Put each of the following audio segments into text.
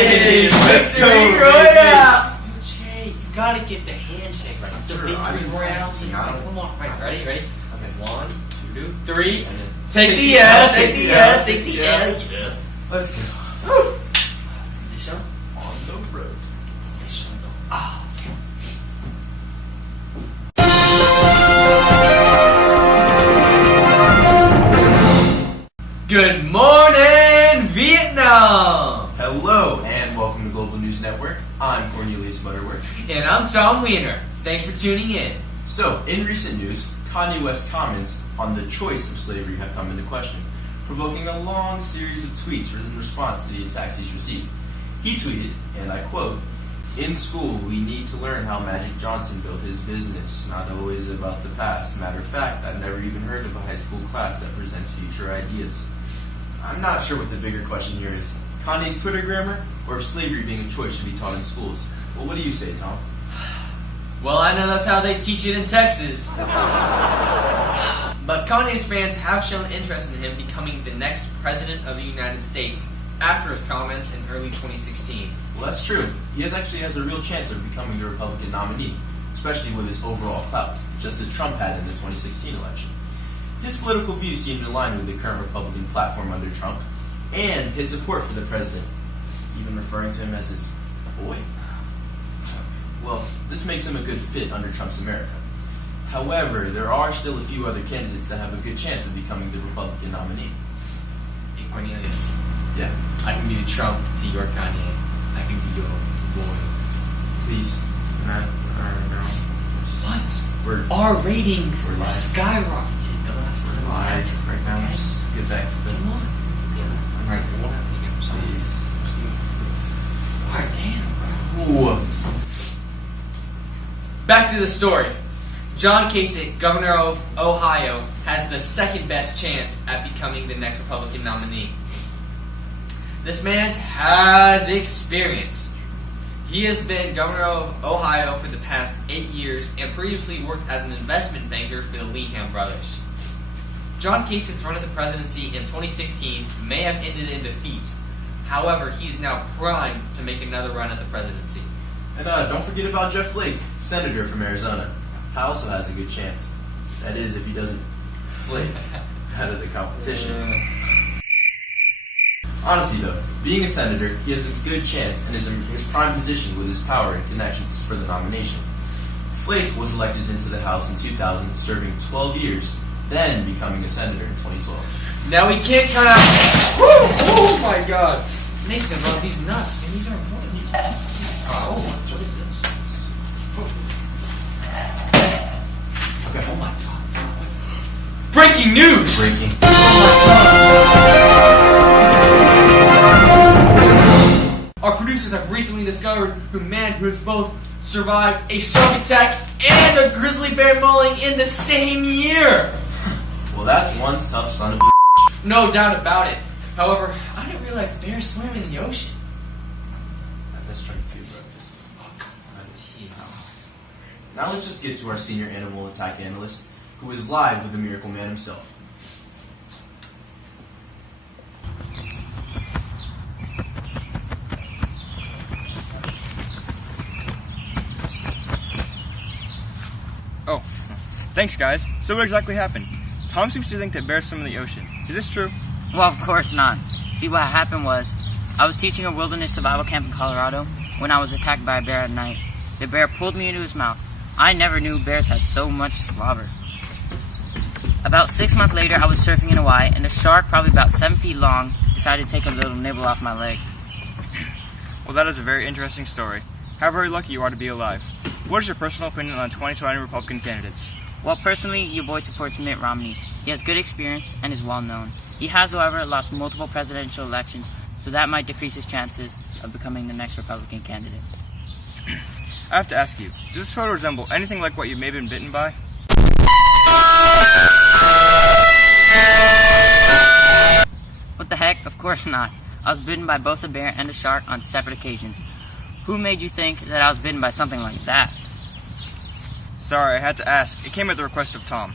Hey, Mr. Royale! Jay, you gotta get the handshake right. It's the victory royale. Come on, right, ready? Okay, 1, 2, 3. And then take the L, take the L, take the L. Yeah. Let's go. Woo. Fish on the road. Fish on the road. Ah, okay. Good morning, Vietnam! Hello, and welcome to Global News Network. I'm Cornelius Butterworth. And I'm Tom Wiener. Thanks for tuning in. So, in recent news, Kanye West's comments on the choice of slavery have come into question, provoking a long series of tweets in response to the attacks he's received. He tweeted, and I quote, "In school, we need to learn how Magic Johnson built his business, not always about the past. Matter of fact, I've never even heard of a high school class that presents future ideas." I'm not sure what the bigger question here is, Kanye's Twitter grammar, or if slavery being a choice should be taught in schools. Well, what do you say, Tom? Well, I know that's how they teach it in Texas. But Kanye's fans have shown interest in him becoming the next president of the United States after his comments in early 2016. Well, that's true. He actually has a real chance of becoming the Republican nominee, especially with his overall clout, just as Trump had in the 2016 election. His political views seem to align with the current Republican platform under Trump, and his support for the president, even referring to him as his boy. Well, this makes him a good fit under Trump's America. However, there are still a few other candidates that have a good chance of becoming the Republican nominee. Hey, Cornelius. Yeah? I can be the Trump to your Kanye. I can be your boy. Please, Matt, no. What? Our ratings we're live. skyrocketed the last time. Live right now. Okay. Just get back to the... Come on. I'm right. Please. Alright, damn, Ooh. Back to the story. John Kasich, governor of Ohio, has the second best chance at becoming the next Republican nominee. This man has experience. He has been governor of Ohio for the past 8 years and previously worked as an investment banker for the Leham brothers. John Kasich's run at the presidency in 2016 may have ended in defeat. However, he's now primed to make another run at the presidency. And don't forget about Jeff Flake, senator from Arizona. He also has a good chance. That is, if he doesn't flake out of the competition. Honestly though, being a senator, he has a good chance and is in his prime position with his power and connections for the nomination. Flake was elected into the House in 2000, serving 12 years, then becoming a senator in 2012. Now we can't kind of... Oh my god. Nathan, bro, these nuts, man. These are important. Oh, what is this? Okay. Oh my god. Breaking news! Breaking. Oh my god. Our producers have recently discovered a man who has both survived a shark attack and a grizzly bear mauling in the same year. Well, that's one tough son of a... No doubt about it. However, I didn't realize bears swim in the ocean. That's strike two, bro. Now let's just get to our senior animal attack analyst, who is live with the Miracle Man himself. Oh, thanks guys. So what exactly happened? Tom seems to think that bears swim in the ocean. Is this true? Well, of course not. See, what happened was, I was teaching a wilderness survival camp in Colorado when I was attacked by a bear at night. The bear pulled me into his mouth. I never knew bears had so much slobber. About 6 months later, I was surfing in Hawaii, and a shark, probably about 7 feet long, decided to take a little nibble off my leg. Well, that is a very interesting story. How very lucky you are to be alive. What is your personal opinion on 2020 Republican candidates? Well, personally, your boy supports Mitt Romney. He has good experience and is well known. He has, however, lost multiple presidential elections, so that might decrease his chances of becoming the next Republican candidate. I have to ask you, does this photo resemble anything like what you may have been bitten by? What the heck? Of course not. I was bitten by both a bear and a shark on separate occasions. Who made you think that I was bitten by something like that? Sorry, I had to ask. It came at the request of Tom.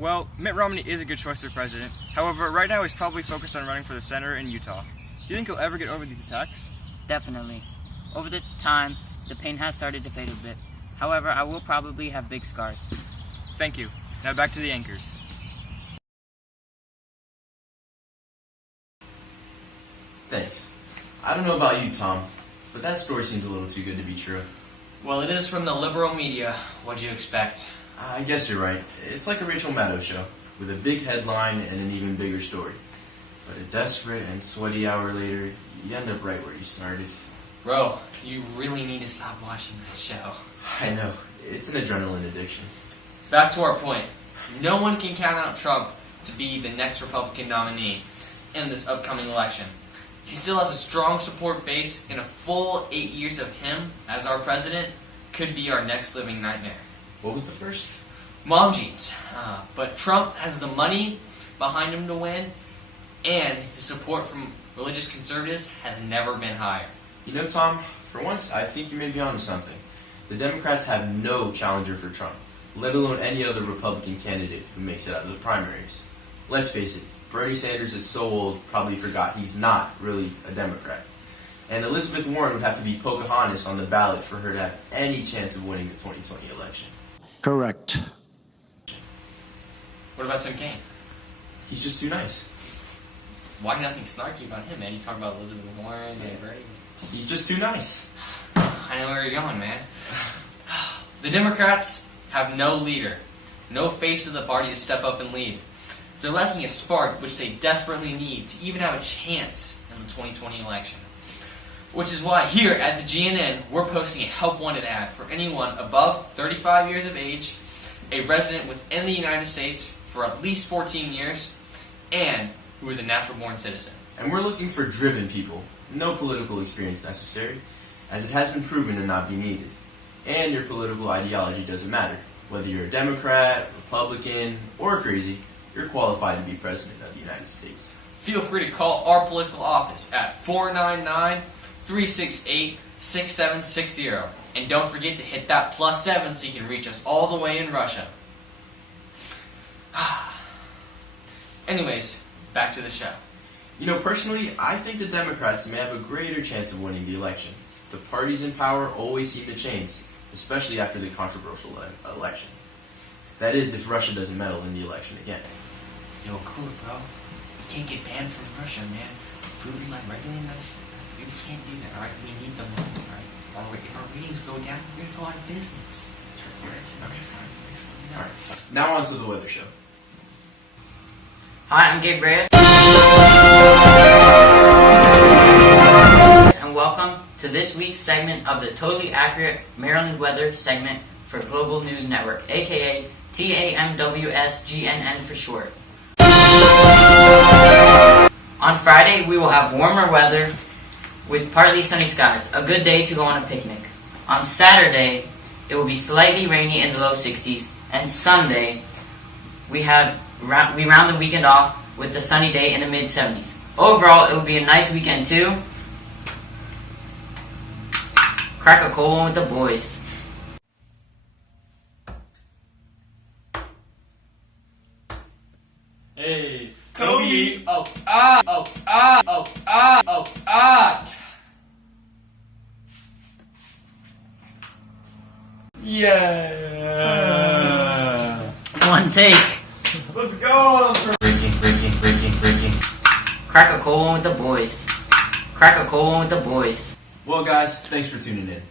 Well, Mitt Romney is a good choice for president. However, right now he's probably focused on running for the Senate in Utah. Do you think he'll ever get over these attacks? Definitely. Over the time, the pain has started to fade a bit. However, I will probably have big scars. Thank you. Now back to the anchors. Thanks. I don't know about you, Tom, but that story seems a little too good to be true. Well, it is from the liberal media. What'd you expect? I guess you're right. It's like a Rachel Maddow show, with a big headline and an even bigger story. But a desperate and sweaty hour later, you end up right where you started. Bro, you really need to stop watching that show. I know. It's an adrenaline addiction. Back to our point. No one can count out Trump to be the next Republican nominee in this upcoming election. He still has a strong support base, and a full 8 years of him as our president could be our next living nightmare. What was the first? Mom jeans. But Trump has the money behind him to win, and his support from religious conservatives has never been higher. You know, Tom, for once, I think you may be onto something. The Democrats have no challenger for Trump, let alone any other Republican candidate who makes it out of the primaries. Let's face it, Bernie Sanders is so old, probably forgot he's not really a Democrat. And Elizabeth Warren would have to be Pocahontas on the ballot for her to have any chance of winning the 2020 election. Correct. What about Tim Kaine? He's just too nice. Why nothing snarky about him, man? You talk about Elizabeth Warren and Bernie. He's just too nice. I know where you're going, man. The Democrats have no leader, no face of the party to step up and lead. They're lacking a spark which they desperately need to even have a chance in the 2020 election. Which is why here at the GNN, we're posting a Help Wanted ad for anyone above 35 years of age, a resident within the United States for at least 14 years, and who is a natural-born citizen. And we're looking for driven people, no political experience necessary, as it has been proven to not be needed. And your political ideology doesn't matter. Whether you're a Democrat, Republican, or crazy, you're qualified to be President of the United States. Feel free to call our political office at 499-368-6760. And don't forget to hit that +7 so you can reach us all the way in Russia. Anyways, back to the show. You know, personally, I think the Democrats may have a greater chance of winning the election. The parties in power always seem to change, especially after the controversial election. That is, if Russia doesn't meddle in the election again. Yo, cool, bro. You can't get banned from Russia, man. Putin, like, regulating that shit. You can't do that, alright? We need the money, alright? Or if our ratings go down, we're gonna go out of business. Okay, sorry. Alright, now on to the weather show. Hi, I'm Gabe Reyes. And welcome to this week's segment of the Totally Accurate Maryland Weather segment for Global News Network, aka TAMWS GNN for short. On Friday, we will have warmer weather with partly sunny skies, a good day to go on a picnic. On Saturday, it will be slightly rainy in the low 60s, and Sunday, we round the weekend off with a sunny day in the mid 70s. Overall, it will be a nice weekend too. Crack a cold one with the boys. Hey, Kobe. Oh, Yeah. One take. Let's go. Breaking. Crack a cold one with the boys. Crack a cold one with the boys. Well, guys, thanks for tuning in.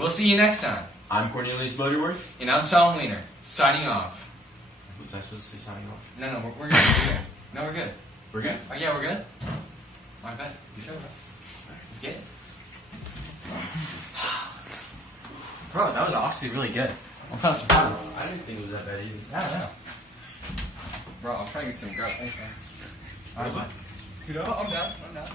we'll see you next time. I'm Cornelius Butterworth. And I'm Tom Wiener, signing off. Was I supposed to say signing off? No, we're good. We're good. No, we're good. We're good? Oh, yeah, we're good. My bad. You sure, bro? Let's get it. Bro, that was actually really good. I'm kind of surprised. I didn't think it was that bad either. I don't know. Bro, I'm trying to get some grub. Thanks, man. Alright, bye. I'm down. Bro.